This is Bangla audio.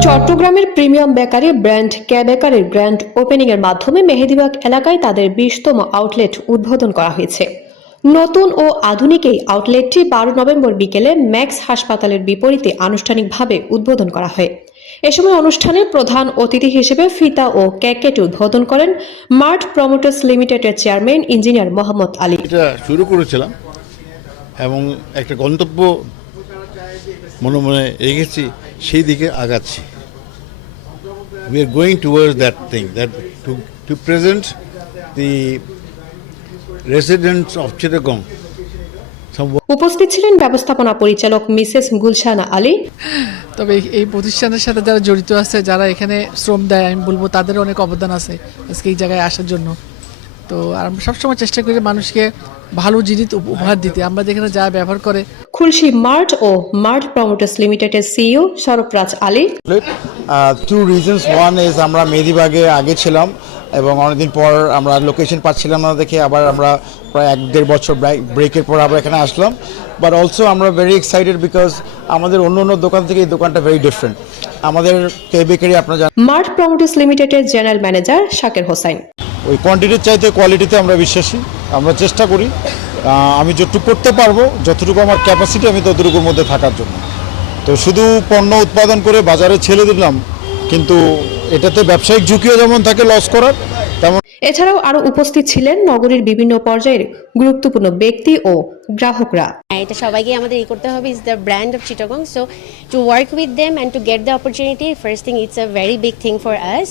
চট্টগ্রামের প্রিমিয়াম বেকারি ব্র্যান্ড কে বেকারির গ্র্যান্ড ওপেনিং এর মাধ্যমে মেহেদীবাগ এলাকায় তাদের 20তম আউটলেট উদ্বোধন করা হয়েছে। নতুন ও আধুনিক এই আউটলেটটি 12 নভেম্বর বিকেলে ম্যাক্স হাসপাতালের বিপরীতে আনুষ্ঠানিকভাবে উদ্বোধন করা হয়। এ সময় অনুষ্ঠানে প্রধান অতিথি হিসেবে ফিতা ও কেক কেটে উদ্বোধন করেন মার্ট প্রমোটার্স লিমিটেডের চেয়ারম্যান ইঞ্জিনিয়ার মোহাম্মদ আলী। এটা শুরু করেছিলাম এবং একটা গন্তব্য মনে মনে রেখেছি, সেই দিকে আগাচ্ছি। We are going towards that thing, that to present the residents of Chittagong. উপস্থিত ছিলেন ব্যবস্থাপনা পরিচালক মিসেস গুলশানা আলী। তবে এই প্রতিষ্ঠানের সাথে যারা জড়িত আছে, যারা এখানে শ্রম দেয়, আমি বলবো তাদের অনেক অবদান আছে আজকে এই জায়গায় আসার জন্য। তো আর আমরা সবসময় চেষ্টা করি মানুষকে ভালো জিনিস উপহার দিতে। আমরা যেখানে যা ব্যবহার করে খুলশী মার্ট ও মার্ট প্রমোটার্স লিমিটেডের CEO Sarfaraz Ali. Two reasons, one is আমরা মেহেদীবাগে আগে ছিলাম এবং অনেকদিন পর আমরা লোকেশন পাচ্ছিলাম না দেখে আবার আমরা প্রায় 1-1.5 বছর ব্রেকের পর আবার এখানে আসলাম। বাট অলসো আমরা ভেরি এক্সাইটেড বিকজ আমাদের অন্য অন্য দোকান থেকে এই দোকানটা ভেরি ডিফারেন্ট। আমাদের কে বেকারি আপনারা জানেন, মার্ট প্রমোটার্স লিমিটেডের জেনারেল ম্যানেজার শাকির হোসেন। ওই কোয়ান্টিটির চাইতে কোয়ালিটিতে আমরা বিশ্বাসী। আমরা চেষ্টা করি আমি যতটুকু করতে পারবো, যতটুকু আমার ক্যাপাসিটি, আমি ততটুকুর মধ্যে থাকার জন্য। তো শুধু পণ্য উৎপাদন করে বাজারে ছেড়ে দিলাম, কিন্তু এটাতে ব্যবসায়িক ঝুঁকিও যেমন থাকে লস করার, তেমন। এছাড়াও আরো উপস্থিত ছিলেন নগরীর বিভিন্ন পর্যায়ের গুরুত্বপূর্ণ ব্যক্তি ও গ্রাহকরা। এটা সবাইকে আমাদের করতে হবে, is the brand of Chittagong, so to work with them and to get the opportunity, first thing it's a very big thing for us.